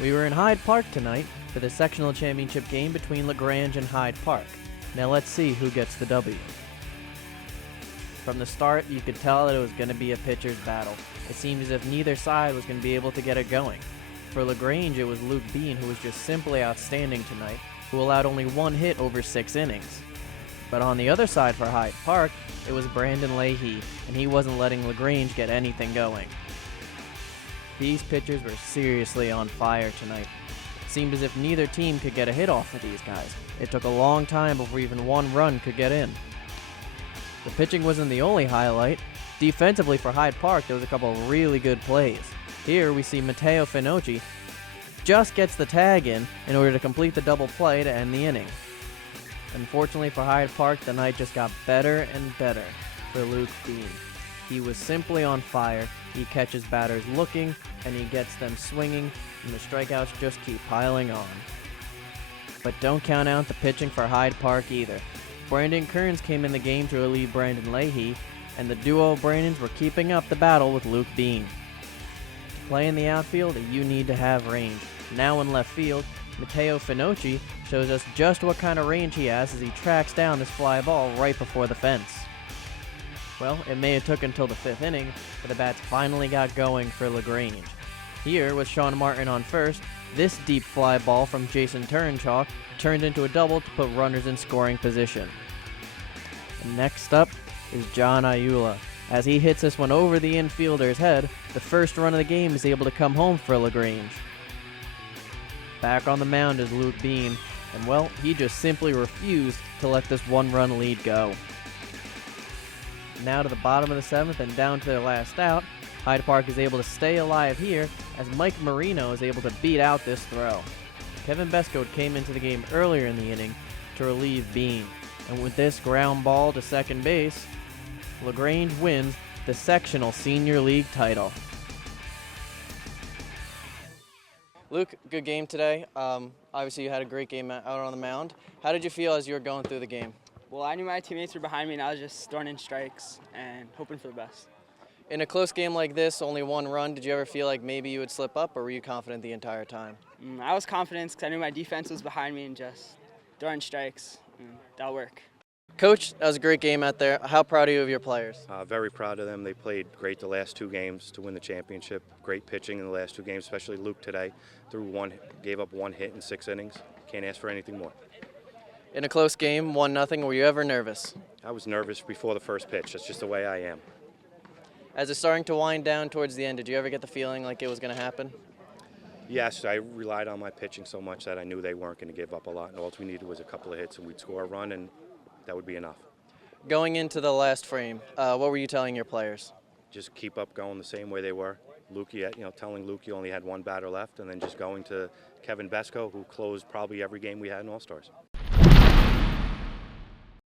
We were in Hyde Park tonight for the sectional championship game between LaGrande and Hyde Park. Now let's see who gets the W. From the start, you could tell that it was going to be a pitcher's battle. It seemed as if neither side was going to be able to get it going. For LaGrande, it was Luke Bean, who was just simply outstanding tonight, who allowed only one hit over 6 innings. But on the other side for Hyde Park, it was Brandon Leahy, and he wasn't letting LaGrande get anything going. These pitchers were seriously on fire tonight. It seemed as if neither team could get a hit off of these guys. It took a long time before even one run could get in. The pitching wasn't the only highlight. Defensively for Hyde Park, there was a couple of really good plays. Here we see Matteo Finocchi just gets the tag in order to complete the double play to end the inning. Unfortunately for Hyde Park, the night just got better and better for Luke Bean. He was simply on fire. He catches batters looking, and he gets them swinging, and the strikeouts just keep piling on. But don't count out the pitching for Hyde Park either. Brandon Kearns came in the game to relieve Brandon Leahy, and the duo of Brandons were keeping up the battle with Luke Bean. To play in the outfield, you need to have range. Now in left field, Matteo Finocchi shows us just what kind of range he has as he tracks down this fly ball right before the fence. Well, it may have took until the 5th inning, but the bats finally got going for LaGrande. Here, with Sean Martin on first, this deep fly ball from Jason Turnchok turned into a double to put runners in scoring position. And next up is John Ayula. As he hits this one over the infielder's head, the first run of the game is able to come home for LaGrande. Back on the mound is Luke Bean, and well, he just simply refused to let this one-run lead go. Now to the bottom of the 7th and down to their last out, Hyde Park is able to stay alive here as Mike Marino is able to beat out this throw. Kevin Bescode came into the game earlier in the inning to relieve Bean, and with this ground ball to second base, LaGrande wins the Sectional Senior League title. Luke, good game today. Obviously you had a great game out on the mound. How did you feel as you were going through the game? Well, I knew my teammates were behind me, and I was just throwing in strikes and hoping for the best. In a close game like this, only one run, did you ever feel like maybe you would slip up, or were you confident the entire time? I was confident because I knew my defense was behind me and just throwing strikes. That'll work. Coach, that was a great game out there. How proud are you of your players? Very proud of them. They played great the last 2 games to win the championship. Great pitching in the last 2 games, especially Luke today. Gave up 1 hit in 6 innings. Can't ask for anything more. In a close game, 1-0, were you ever nervous? I was nervous before the first pitch. That's just the way I am. As it's starting to wind down towards the end, did you ever get the feeling like it was going to happen? Yes, I relied on my pitching so much that I knew they weren't going to give up a lot, and all we needed was a couple of hits, and we'd score a run, and that would be enough. Going into the last frame, what were you telling your players? Just keep up going the same way they were. Telling Luke you only had 1 batter left, and then just going to Kevin Besco, who closed probably every game we had in All-Stars.